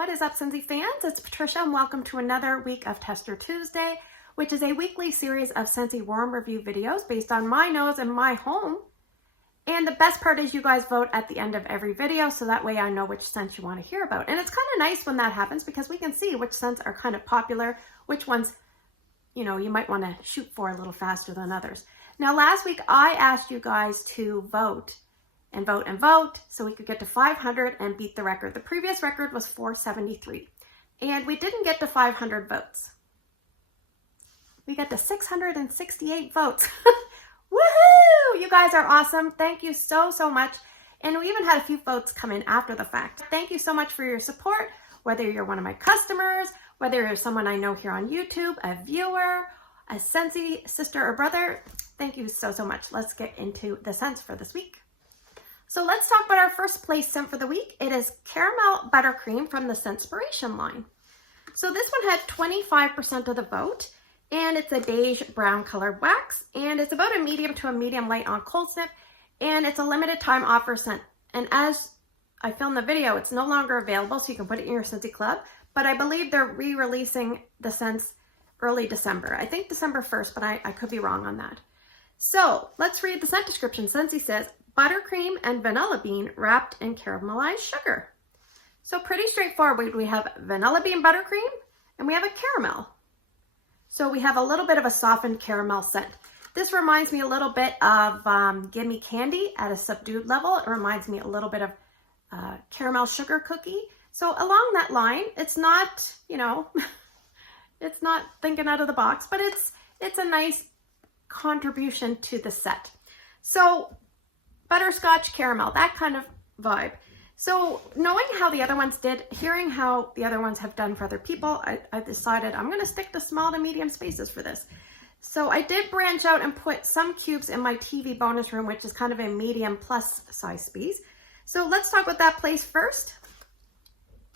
What is up, Scentsy fans? It's Patricia and welcome to another week of Tester Tuesday, which is a weekly series of Scentsy warm review videos based on my nose and my home. And the best part is you guys vote at the end of every video, so that way I know which scents you want to hear about. And it's kind of nice when that happens because we can see which scents are kind of popular, which ones, you know, you might want to shoot for a little faster than others. Now, last week I asked you guys to vote and vote and vote so we could get to 500 and beat the record. The previous record was 473 and we didn't get to 500 votes. We got to 668 votes. Woohoo! You guys are awesome. Thank you so much. And we even had a few votes come in after the fact. Thank you so much for your support, whether you're one of my customers, whether you're someone I know here on YouTube, a viewer, a Scentsy sister or brother. Thank you so much. Let's get into the scents for this week. So let's talk about our first place scent for the week. It is Caramel Buttercream from the Senspiration line. So this one had 25% of the vote, and it's a beige brown colored wax, and it's about a medium to a medium light on cold snip, and it's a limited time offer scent. And as I filmed the video, it's no longer available, so you can put it in your Scentsy Club, but I believe they're re-releasing the scents early December. I think December 1st, but I could be wrong on that. So let's read the scent description. Scentsy says, buttercream and vanilla bean wrapped in caramelized sugar. So pretty straightforward. We have vanilla bean buttercream and we have a caramel. So we have a little bit of a softened caramel scent. This reminds me a little bit of Gimme Candy at a subdued level. It reminds me a little bit of caramel sugar cookie. So along that line, it's not, you know, it's not thinking out of the box, but it's a nice contribution to the set. So butterscotch caramel, that kind of vibe. So knowing how the other ones did, hearing how the other ones have done for other people, I decided I'm going to stick to small to medium spaces for this. So I did branch out and put some cubes in my TV bonus room, which is kind of a medium plus size space. So let's talk about that place first.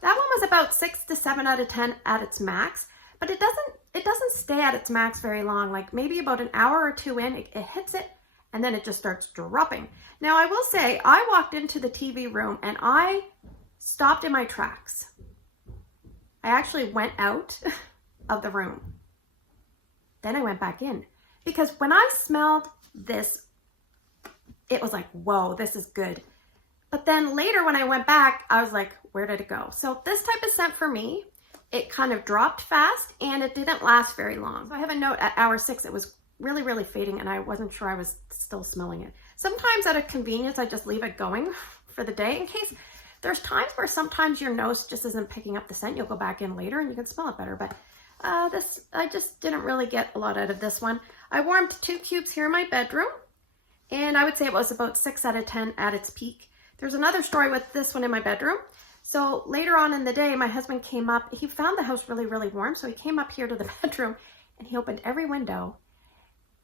That one was about 6 to 7 out of 10 at its max, but it doesn't stay at its max very long. Like maybe about an hour or two in, it hits it, and then it just starts dropping. Now, I will say, I walked into the TV room and I stopped in my tracks. I actually went out of the room. Then I went back in. Because when I smelled this, it was like, whoa, this is good. But then later when I went back, I was like, where did it go? So this type of scent for me, it kind of dropped fast and it didn't last very long. So I have a note at hour 6, it was really fading and I wasn't sure I was still smelling it. Sometimes out of convenience, I just leave it going for the day in case there's times where sometimes your nose just isn't picking up the scent. You'll go back in later and you can smell it better. But I just didn't really get a lot out of this one. I warmed 2 cubes here in my bedroom and I would say it was about 6 out of 10 at its peak. There's another story with this one in my bedroom. So later on in the day, my husband came up. He found the house really warm. So he came up here to the bedroom and he opened every window.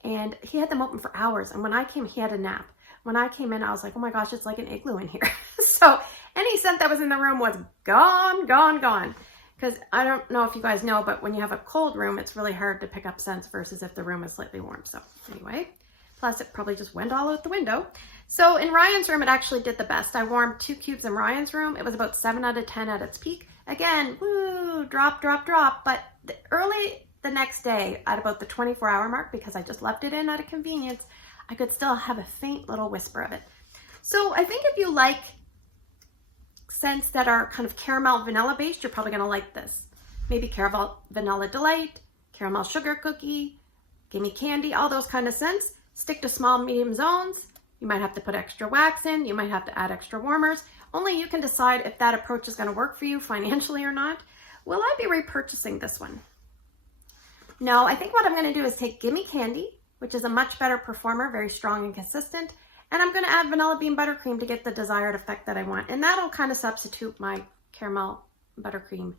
And he had them open for hours. And when I came, he had a nap. When I came in, I was like, oh my gosh, it's like an igloo in here. So any scent that was in the room was gone. Because I don't know if you guys know, but when you have a cold room, it's really hard to pick up scents versus if the room is slightly warm. So anyway, plus it probably just went all out the window. So in Ryan's room, it actually did the best. I warmed 2 cubes in Ryan's room. It was about 7 out of 10 at its peak. Again, woo, drop. But early the next day at about the 24-hour mark, because I just left it in out of convenience, I could still have a faint little whisper of it. So I think if you like scents that are kind of caramel vanilla based, you're probably going to like this. Maybe caramel vanilla delight, caramel sugar cookie, gimme candy, all those kind of scents. Stick to small medium zones. You might have to put extra wax in. You might have to add extra warmers. Only you can decide if that approach is going to work for you financially or not. Will I be repurchasing this one? No, I think what I'm going to do is take Gimme Candy, which is a much better performer, very strong and consistent, and I'm going to add vanilla bean buttercream to get the desired effect that I want, and that'll kind of substitute my caramel buttercream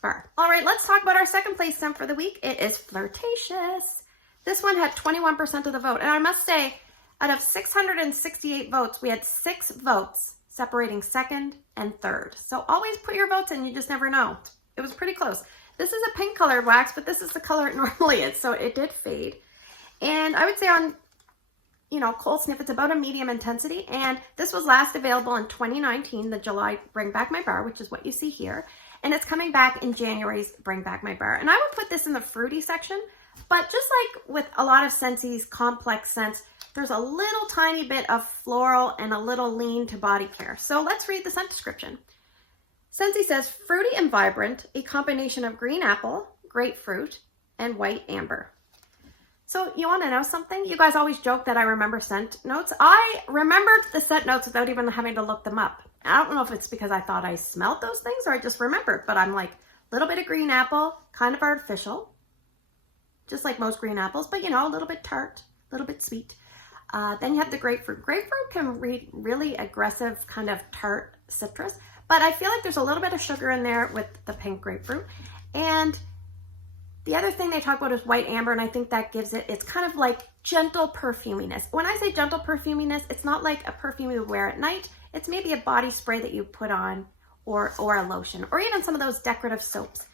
bar. All right, let's talk about our second place scent for the week. It is Flirtatious. This one had 21% of the vote, and I must say, out of 668 votes, we had 6 votes separating second and third. So always put your votes in, you just never know. It was pretty close. This is a pink colored wax, but this is the color it normally is, so it did fade. And I would say on cold sniff. It's about a medium intensity, and this was last available in 2019, the July Bring Back My Bar, which is what you see here, and it's coming back in January's Bring Back My Bar. And I would put this in the fruity section, but just like with a lot of Scentsy's complex scents, there's a little tiny bit of floral and a little lean to body care. So let's read the scent description. Scentsy says, fruity and vibrant, a combination of green apple, grapefruit, and white amber. So you want to know something? You guys always joke that I remember scent notes. I remembered the scent notes without even having to look them up. I don't know if it's because I thought I smelled those things or I just remembered, but I'm like, a little bit of green apple, kind of artificial, just like most green apples, but a little bit tart, a little bit sweet. Then you have the grapefruit. Grapefruit can read really aggressive, kind of tart citrus, but I feel like there's a little bit of sugar in there with the pink grapefruit. And the other thing they talk about is white amber, and I think that gives it's kind of like gentle perfuminess. When I say gentle perfuminess, it's not like a perfume you wear at night. It's maybe a body spray that you put on, or a lotion, or even some of those decorative soaps.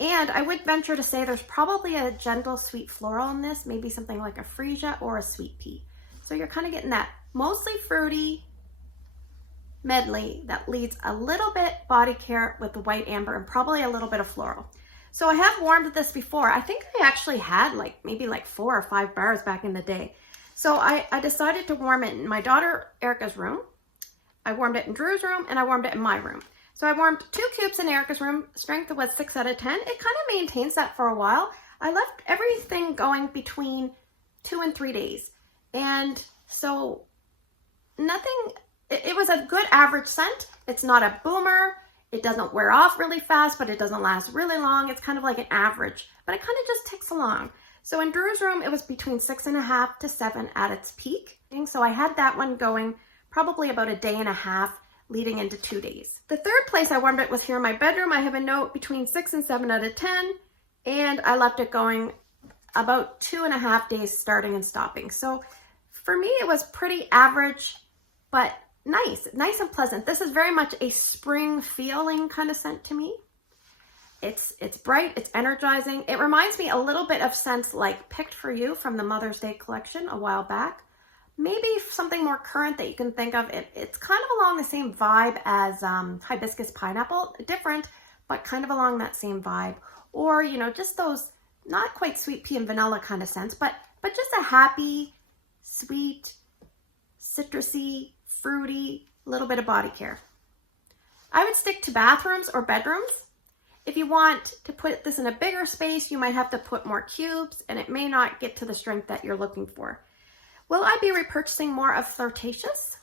And I would venture to say there's probably a gentle sweet floral in this, maybe something like a freesia or a sweet pea. So you're kind of getting that mostly fruity medley that leads a little bit body care with the white amber and probably a little bit of floral. So I have warmed this before. I think I actually had maybe 4 or 5 bars back in the day. So I decided to warm it in my daughter Erica's room. I warmed it in Drew's room, and I warmed it in my room. So I warmed 2 cubes in Erica's room. Strength was 6 out of 10. It kind of maintains that for a while. I left everything going between 2 and 3 days. And so it was a good average scent. It's not a boomer. It doesn't wear off really fast, but it doesn't last really long. It's kind of like an average, but it kind of just ticks along. So in Drew's room, it was between 6.5 to 7 at its peak. So I had that one going probably about a day and a half leading into 2 days. The third place I warmed it was here in my bedroom. I have a note between 6 and 7 out of 10, and I left it going about 2.5 days starting and stopping. So for me, it was pretty average, but nice and pleasant. This is very much a spring feeling kind of scent to me. It's bright, it's energizing. It reminds me a little bit of scents like Picked For You from the Mother's Day collection a while back. Maybe something more current that you can think of. It's kind of along the same vibe as Hibiscus Pineapple. Different, but kind of along that same vibe. Or, just those not quite sweet pea and vanilla kind of scents, but just a happy, sweet, citrusy, fruity, little bit of body care. I would stick to bathrooms or bedrooms. If you want to put this in a bigger space, you might have to put more cubes, and it may not get to the strength that you're looking for. Will I be repurchasing more of Flirtatious?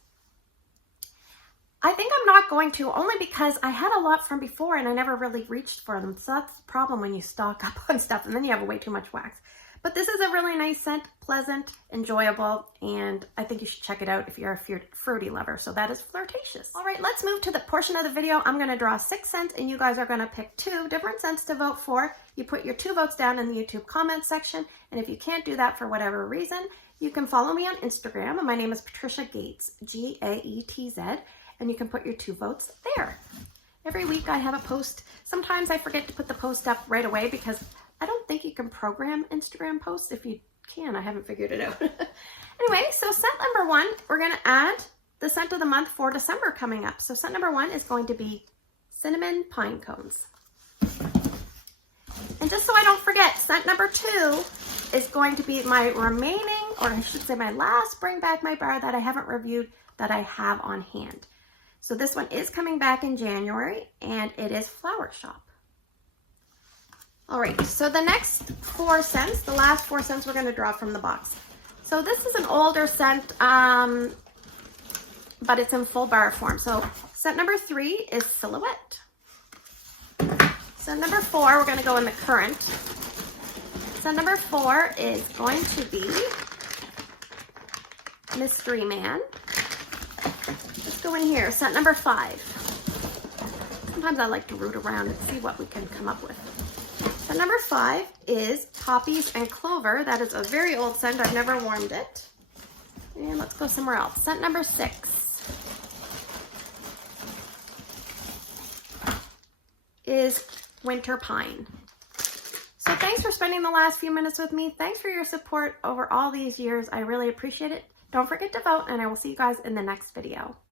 I think I'm not going to, only because I had a lot from before and I never really reached for them. So that's the problem when you stock up on stuff and then you have way too much wax. But this is a really nice scent, pleasant, enjoyable, and I think you should check it out if you're a fruity lover. So that is Flirtatious. All right, let's move to the portion of the video. I'm going to draw 6 scents, and you guys are going to pick 2 different scents to vote for. You put your 2 votes down in the YouTube comment section, and if you can't do that for whatever reason, you can follow me on Instagram, and my name is Patricia Gates, Gaetz, and you can put your 2 votes there. Every week I have a post. Sometimes I forget to put the post up right away because I don't think you can program Instagram posts. If you can, I haven't figured it out. Anyway, so scent number 1, we're going to add the scent of the month for December coming up. So scent number 1 is going to be Cinnamon Pine Cones. And just so I don't forget, scent number 2 is going to be my remaining, or I should say my last Bring Back My Bar that I haven't reviewed that I have on hand. So this one is coming back in January, and it is Flower Shop. All right, so the next 4 scents, the last 4 scents we're going to draw from the box. So this is an older scent, but it's in full bar form. So scent number 3 is Silhouette. Scent number 4, we're going to go in the current. Scent number 4 is going to be Mystery Man. Let's go in here. Scent number 5. Sometimes I like to root around and see what we can come up with. Scent number 5 is Poppies and Clover. That is a very old scent. I've never warmed it. And let's go somewhere else. Scent number 6 is Winter Pine. So thanks for spending the last few minutes with me. Thanks for your support over all these years. I really appreciate it. Don't forget to vote, and I will see you guys in the next video.